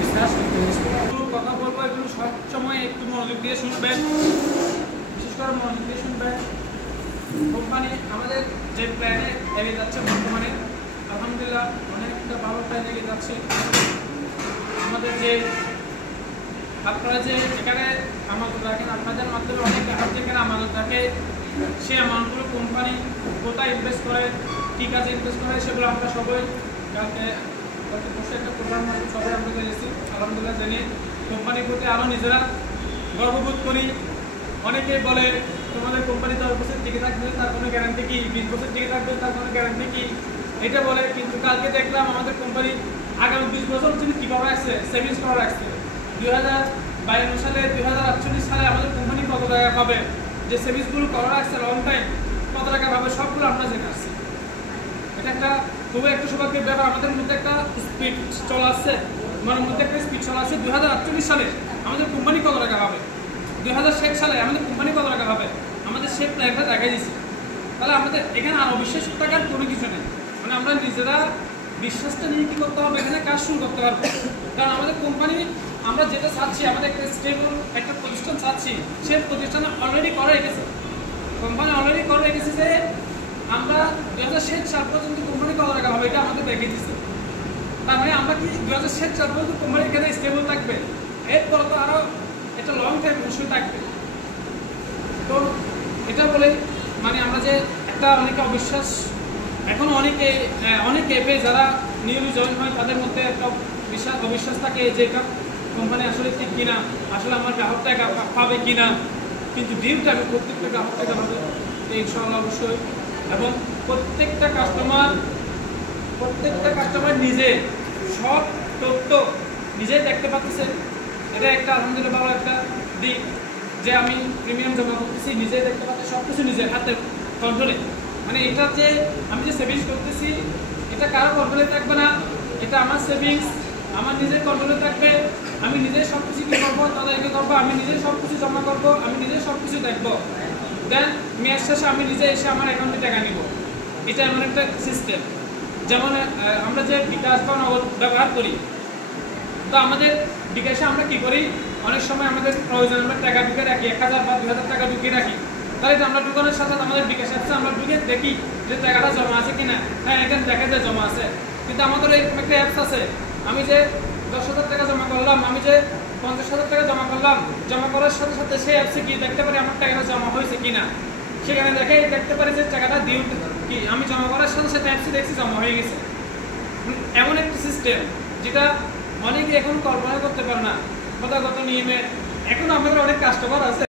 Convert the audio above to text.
বিশ্বাস কথা বলবো, এগুলো সবসময় একটু মনোযোগ দিয়ে শুনবেন, বিশেষ করে মনোযোগ দিয়ে শুনবেন। কোম্পানি আমাদের যে প্ল্যানে এগিয়ে যাচ্ছে বর্তমানে আলহামদুলিল্লাহ অনেকটা ভালো প্ল্যান এগিয়ে যাচ্ছে। আমাদের যে আপনারা যে এখানে আমানত রাখেন, আপনাদের মাধ্যমে অনেক গ্রাহক যেখানে আমানত রাখে, সেই অ্যামাউন্টগুলো কোম্পানি কোথায় ইনভেস্ট করে, কী কাজে ইনভেস্ট করে, সেগুলো আমরা সবাই কালকে বসে একটা প্রোগ্রাম সবাই আমরা জেনেছি। আলহামদুলিল্লাহ জেনে কোম্পানির প্রতি আরও নিজেরা গর্ববোধ করি। অনেকেই বলে তোমাদের কোম্পানি 10 বছর টিকে থাকবে, তার কোনো গ্যারান্টি কি? 20 বছর টিকে থাকবে, তার কোনো গ্যারান্টি কি? এটা বলে, কিন্তু কালকে দেখলাম আমাদের কোম্পানি আগামী 20 বছর জন্য কীভাবে রাখছে, সেভিংস করা রাখছে। 2052 সালে 2048 সালে আমাদের কোম্পানি কত টাকা পাবে, যে সেভিংসগুলো করা রাখছে লং টাইম, কত টাকা পাবে, সবগুলো আমরা জেনে আসছি। এটা একটা খুবই একটা সৌভাগ্যের ব্যাপার। আমাদের মধ্যে একটা স্পিড চলে আসছে, আমার মধ্যে একটা স্পিড চলে আসছে। 2048 সালে আমাদের কোম্পানি কত টাকা পাবে, 2060 সালে আমাদের কোম্পানি কত টাকা পাবে, আমাদের সে প্ল্যানটা দেখাই দিচ্ছে। তাহলে আমাদের এখানে আর অবিশ্বাস টাকার কোনো কিছু নেই। মানে আমরা নিজেরা বিশ্বাসটা নিয়ে কী করতে হবে, এখানে কাজ শুরু করতে পারবো। কারণ আমাদের কোম্পানি আমরা যেটা চাচ্ছি, আমাদের একটা স্টেবল একটা প্রতিষ্ঠান চাচ্ছি, সে প্রতিষ্ঠানে অলরেডি করে রেখেছে, কোম্পানি অলরেডি করে রেখেছে যে আমরা 2060 সাল পর্যন্ত কোম্পানি কত টাকা হবে এটা আমাদের দেখিয়ে দিচ্ছে। তার মানে আমরা কি 2060 সাল পর্যন্ত কোম্পানি এখানে স্টেবল থাকবে, এরপর তো আরও এটা লং টাইম অবশ্যই থাকবে। তো এটা বলে মানে আমরা যে একটা অনেকে অবিশ্বাস, এখনও অনেক অ্যাপে যারা নিয়মিত জয়েন হয় তাদের মধ্যে একটা অবিশ্বাস থাকে যে এটা কোম্পানি আসলে ঠিক কিনা, আসলে আমার গ্রাহক টাকা পাবে কিনা। কিন্তু ডিলটা আমি প্রত্যেকটা গ্রাহক টাকা পাবে ইনশাআল্লাহ অবশ্যই। এবং প্রত্যেকটা কাস্টমার নিজে সব তথ্য নিজে দেখতে পাচ্ছে। এটা একটা আলহামদুলিল্লাহ ভালো একটা দিক যে আমি প্রিমিয়াম জমা করতেছি, নিজে দেখতে পাচ্ছি সব কিছু নিজের হাতে কন্ট্রোলে। মানে এটা যে আমি যে সেভিংস করতেছি এটা কারো কন্ট্রোলে থাকবে না, এটা আমার সেভিংস আমার নিজের কন্ট্রোলে থাকবে। আমি নিজে সব কিছু কী করবো, তাদেরকে করবো, আমি নিজে সব কিছু জমা করবো, আমি নিজে সব কিছু দেখবো। দেন মেয়াদ শেষে আমি নিজে এসে আমার অ্যাকাউন্টে টাকা নিব। এটা এমন একটা সিস্টেম। যেমন আমরা যে বিকাশ বা নগদ ব্যবহার করি, তো আমাদের বিকাশে আমরা কী করি, অনেক সময় আমাদের প্রয়োজন আমরা টাকা ঢুকে রাখি, 1000 বা 2000 টাকা ঢুকিয়ে রাখি। তাহলে আমরা ঢুকানোর সাথে আমাদের বিকাশ আসছে, আমরা ঢুকে দেখি যে টাকাটা জমা আছে কিনা। হ্যাঁ, এখানে দেখা যায় জমা আছে। কিন্তু আমাদের এরকম একটা অ্যাপস আছে, আমি যে 10,000 টাকা জমা করলাম, আমি যে 50,000 টাকা জমা করলাম, জমা করার সাথে সাথে সেই অ্যাপসে কি দেখতে পারি আমার টাকাটা জমা হয়েছে কিনা। সেখানে দেখতে পারি যে টাকাটা ডিউ কি আমি জমা করার সাথে সাথে অ্যাপসে দেখছি জমা হয়ে গেছে। এমন একটা সিস্টেম যেটা অনেকে এখন কল্পনা করতে পারে না। কত নিয়মে এখন আমাদের অনেক কাস্টমার আছে।